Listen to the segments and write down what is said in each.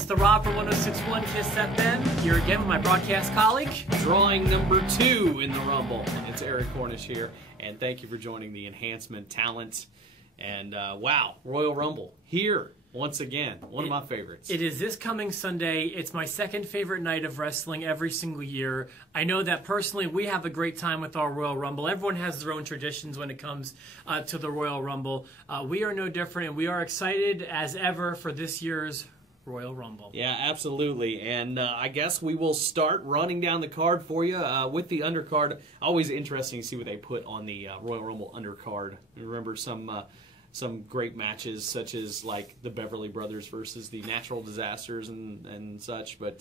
It's the Rob from 106.1 KISS FM. Here again with my broadcast colleague. Drawing number 2 in the Rumble. It's Eric Cornish here, and thank you for joining the Enhancement talent. And wow, Royal Rumble here once again. One of my favorites. It is this coming Sunday. It's my second favorite night of wrestling every single year. I know that personally we have a great time with our Royal Rumble. Everyone has their own traditions when it comes to the Royal Rumble. We are no different, and we are excited as ever for this year's Royal Rumble. Yeah, absolutely. And I guess we will start running down the card for you with the undercard. Always interesting to see what they put on the Royal Rumble undercard. Remember some great matches, such as like the Beverly Brothers versus the Natural Disasters and such. But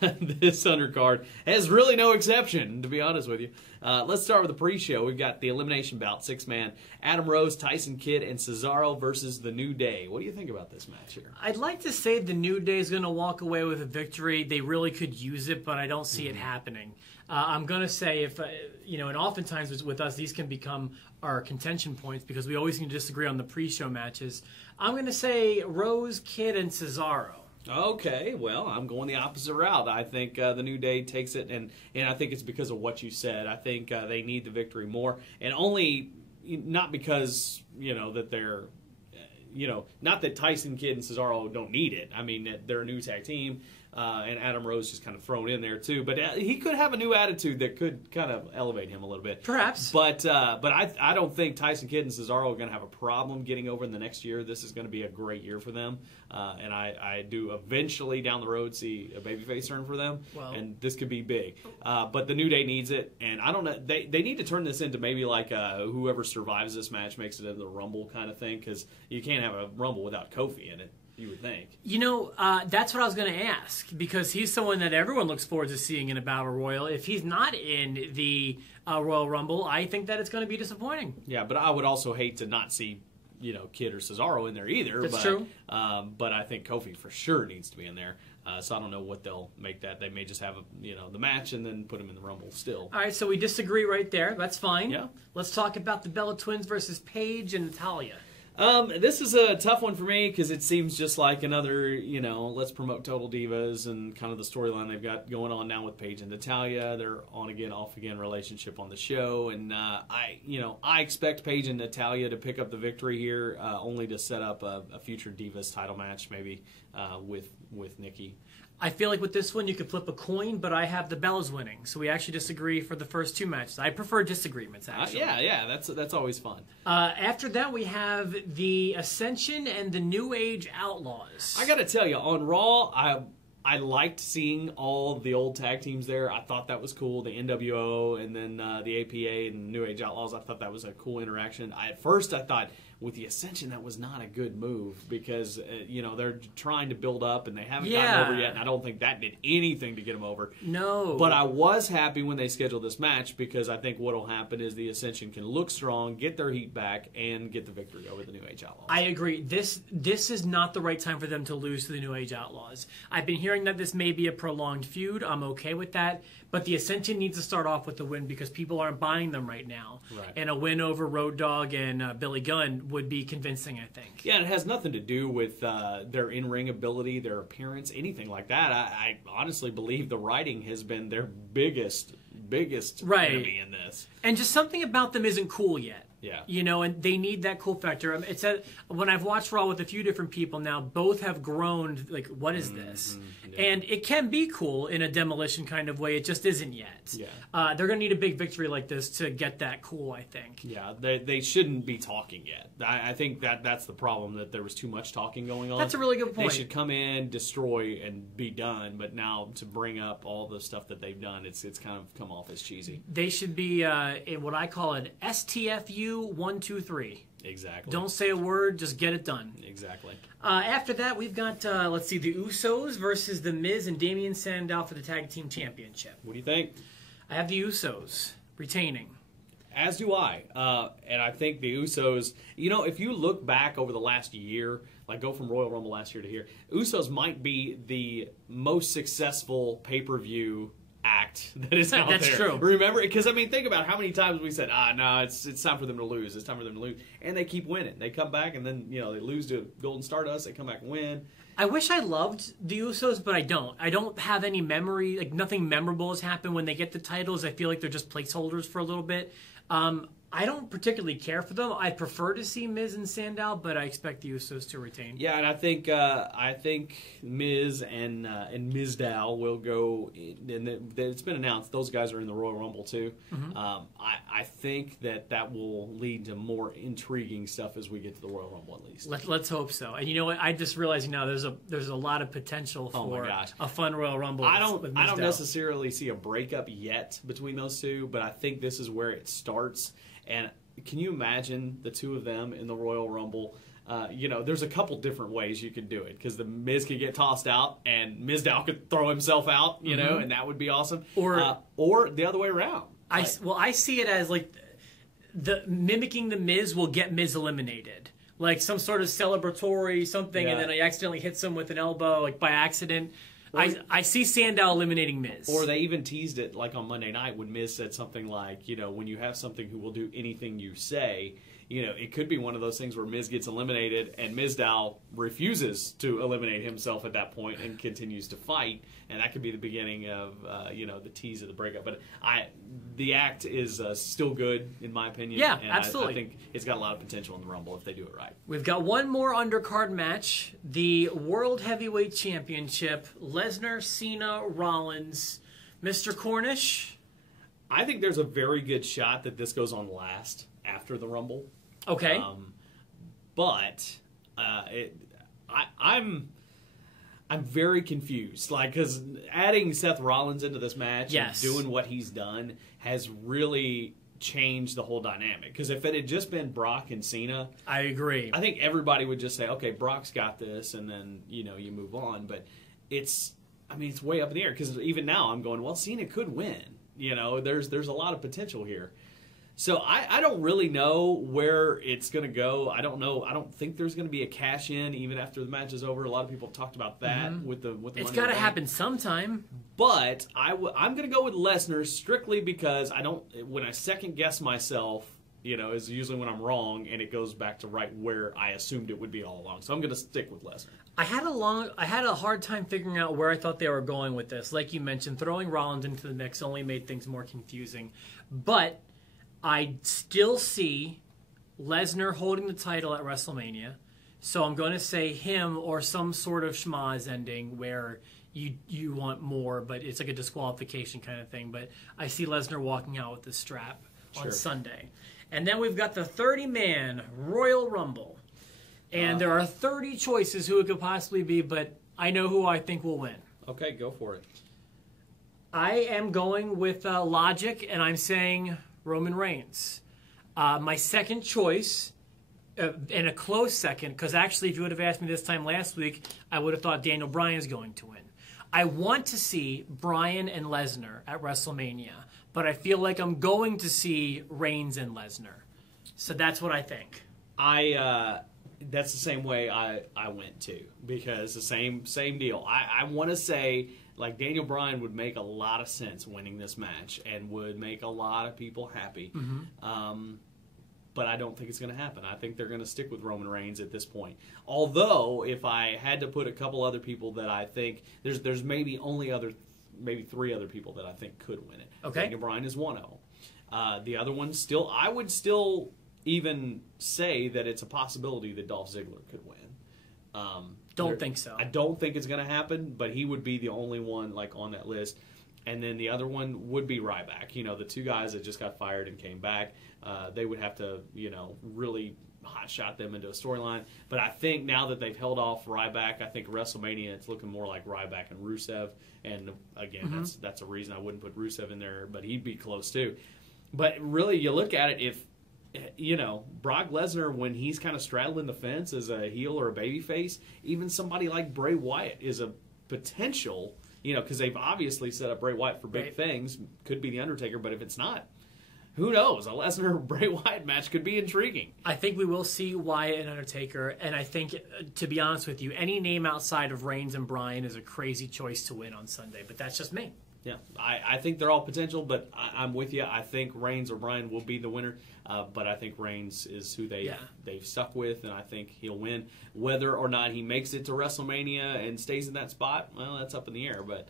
this undercard has really no exception, to be honest with you. Let's start with the pre-show. We've got the elimination bout, 6-man. Adam Rose, Tyson Kidd, and Cesaro versus The New Day. What do you think about this match here? I'd like to say The New Day is going to walk away with a victory. They really could use it, but I don't see it happening. I'm going to say, if and oftentimes with us, these can become our contention points because we always can disagree on the pre-show matches. I'm going to say Rose, Kidd, and Cesaro. Okay, well, I'm going the opposite route. I think The New Day takes it, and I think it's because of what you said. I think they need the victory more, and only not because that they're not that Tyson Kidd and Cesaro don't need it. I mean, they're a new tag team. And Adam Rose just kind of thrown in there too, but he could have a new attitude that could kind of elevate him a little bit. Perhaps. But I don't think Tyson Kidd and Cesaro are going to have a problem getting over in the next year. This is going to be a great year for them, and I do eventually down the road see a babyface turn for them, and this could be big. But the New Day needs it, and I don't know. They need to turn this into maybe like whoever survives this match makes it into the Rumble kind of thing, because you can't have a Rumble without Kofi in it. You would think. That's what I was going to ask, because he's someone that everyone looks forward to seeing in a Battle Royal. If he's not in the Royal Rumble, I think that it's going to be disappointing. Yeah, but I would also hate to not see, Kidd or Cesaro in there either. That's true. But I think Kofi for sure needs to be in there. So I don't know what they'll make that. They may just have, the match and then put him in the Rumble still. All right, so we disagree right there. That's fine. Yeah. Let's talk about the Bella Twins versus Paige and Natalya. This is a tough one for me because it seems just like another, let's promote Total Divas and kind of the storyline they've got going on now with Paige and Natalya. They're on again, off again relationship on the show, and I expect Paige and Natalya to pick up the victory here, only to set up a future Divas title match maybe with Nikki. I feel like with this one you could flip a coin, but I have the Bellas winning, so we actually disagree for the first two matches. I prefer disagreements, actually. Yeah, that's always fun. After that, we have the Ascension and the New Age Outlaws. I got to tell you, on Raw, I liked seeing all the old tag teams there. I thought that was cool. The NWO and then the APA and New Age Outlaws, I thought that was a cool interaction. At first, I thought with the Ascension that was not a good move because they're trying to build up and they haven't gotten over yet, and I don't think that did anything to get them over. No. But I was happy when they scheduled this match because I think what will happen is the Ascension can look strong, get their heat back, and get the victory over the New Age Outlaws. I agree. This is not the right time for them to lose to the New Age Outlaws. I've been hearing that this may be a prolonged feud. I'm okay with that. But the Ascension needs to start off with the win because people aren't buying them right now. Right. And a win over Road Dogg and Billy Gunn would be convincing, I think. Yeah, and it has nothing to do with their in-ring ability, their appearance, anything like that. I honestly believe the writing has been their biggest enemy in this. And just something about them isn't cool yet. Yeah. And they need that cool factor. When I've watched Raw with a few different people now, both have groaned, like, what is this? Yeah. And it can be cool in a demolition kind of way. It just isn't yet. Yeah. They're going to need a big victory like this to get that cool, I think. Yeah, they shouldn't be talking yet. I think that's the problem, that there was too much talking going on. That's a really good point. They should come in, destroy, and be done. But now to bring up all the stuff that they've done, it's kind of come off as cheesy. They should be in what I call an STFU 1, 2, 3. Exactly. Don't say a word, just get it done. Exactly. After that, we've got, the Usos versus The Miz and Damian Sandow for the Tag Team Championship. What do you think? I have the Usos retaining. As do I. And I think the Usos, if you look back over the last year, like go from Royal Rumble last year to here, Usos might be the most successful pay-per-view act that is out there. That's true. Remember? Because, think about how many times we said, no, it's time for them to lose. It's time for them to lose. And they keep winning. They come back, and then, they lose to Golden Stardust. They come back and win. I wish I loved the Usos, but I don't. I don't have any memory. Like, nothing memorable has happened when they get the titles. I feel like they're just placeholders for a little bit. I don't particularly care for them. I prefer to see Miz and Sandow, but I expect the Usos to retain. Yeah, and I think Miz and Mizdow will go. And it's been announced those guys are in the Royal Rumble too. Mm-hmm. I think that will lead to more intriguing stuff as we get to the Royal Rumble at least. Let's hope so. And you know what? I just realized now there's a lot of potential for a fun Royal Rumble. I don't necessarily see a breakup yet between those two, but I think this is where it starts. And can you imagine the two of them in the Royal Rumble? There's a couple different ways you could do it because the Miz could get tossed out and Mizdow could throw himself out, and that would be awesome. Or the other way around. I see it as like the mimicking the Miz will get Miz eliminated. Like some sort of celebratory something, and then I accidentally hits him with an elbow, like by accident. I see Sandow eliminating Miz. Or they even teased it like on Monday night when Miz said something like, when you have something who will do anything you say, it could be one of those things where Miz gets eliminated and Mizdow refuses to eliminate himself at that point and continues to fight. And that could be the beginning of, the tease of the breakup. But the act is still good, in my opinion. Yeah, and absolutely. I think it's got a lot of potential in the Rumble if they do it right. We've got one more undercard match. The World Heavyweight Championship. Lesnar, Cena, Rollins. Mr. Cornish? I think there's a very good shot that this goes on last after the Rumble. Okay. I'm very confused, because adding Seth Rollins into this match yes. and doing what he's done has really changed the whole dynamic. Because if it had just been Brock and Cena, I agree. I think everybody would just say, okay, Brock's got this, and then you move on. But it's way up in the air because even now I'm going, well, Cena could win. There's a lot of potential here. So I don't really know where it's going to go. I don't know. I don't think there's going to be a cash in even after the match is over. A lot of people have talked about that with the It's got to happen sometime. But I'm going to go with Lesnar strictly because when I second guess myself, is usually when I'm wrong and it goes back to right where I assumed it would be all along. So I'm going to stick with Lesnar. I had a hard time figuring out where I thought they were going with this. Like you mentioned, throwing Rollins into the mix only made things more confusing. But I still see Lesnar holding the title at WrestleMania. So I'm going to say him or some sort of schmaz ending where you want more, but it's like a disqualification kind of thing. But I see Lesnar walking out with the strap on Sunday. And then we've got the 30-man Royal Rumble. And there are 30 choices who it could possibly be, but I know who I think will win. Okay, go for it. I am going with logic, and I'm saying Roman Reigns. My second choice, and a close second, because actually if you would have asked me this time last week, I would have thought Daniel Bryan is going to win. I want to see Bryan and Lesnar at WrestleMania, but I feel like I'm going to see Reigns and Lesnar. So that's what I think. That's the same way I went to, because the same deal. I want to say, like, Daniel Bryan would make a lot of sense winning this match and would make a lot of people happy. But I don't think it's going to happen. I think they're going to stick with Roman Reigns at this point. Although, if I had to put a couple other people that I think, there's maybe three other people that I think could win it. Okay. Daniel Bryan is one of them. The other one I would still even say that it's a possibility that Dolph Ziggler could win. Don't think so. I don't think it's going to happen, but he would be the only one on that list. And then the other one would be Ryback. The two guys that just got fired and came back, they would have to, really hotshot them into a storyline. But I think now that they've held off Ryback, I think WrestleMania, it's looking more like Ryback and Rusev. And again, that's a reason I wouldn't put Rusev in there, but he'd be close too. But really, you look at it, if Brock Lesnar, when he's kind of straddling the fence as a heel or a babyface, even somebody like Bray Wyatt is a potential, because they've obviously set up Bray Wyatt for big things. Could be The Undertaker, but if it's not, who knows? A Lesnar-Bray Wyatt match could be intriguing. I think we will see Wyatt and Undertaker, and I think, to be honest with you, any name outside of Reigns and Bryan is a crazy choice to win on Sunday, but that's just me. Yeah, I think they're all potential, but I'm with you. I think Reigns or Bryan will be the winner, but I think Reigns is who they've stuck with, and I think he'll win. Whether or not he makes it to WrestleMania and stays in that spot, well, that's up in the air, but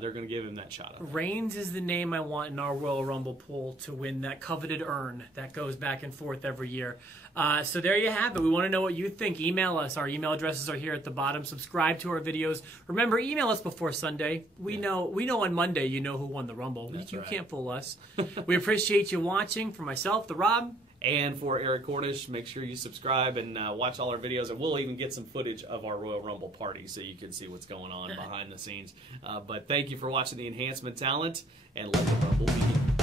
they're going to give him that shot. Reigns is the name I want in our Royal Rumble pool to win that coveted urn that goes back and forth every year. So there you have it. We want to know what you think. Email us. Our email addresses are here at the bottom. Subscribe to our videos. Remember, email us before Sunday. We know on Monday you know who won the Rumble. You can't fool us. We appreciate you watching. For myself, the Rob. And for Eric Cornish, make sure you subscribe and watch all our videos. And we'll even get some footage of our Royal Rumble party so you can see what's going on behind the scenes. But thank you for watching the Enhancement Talent, and let the Rumble begin.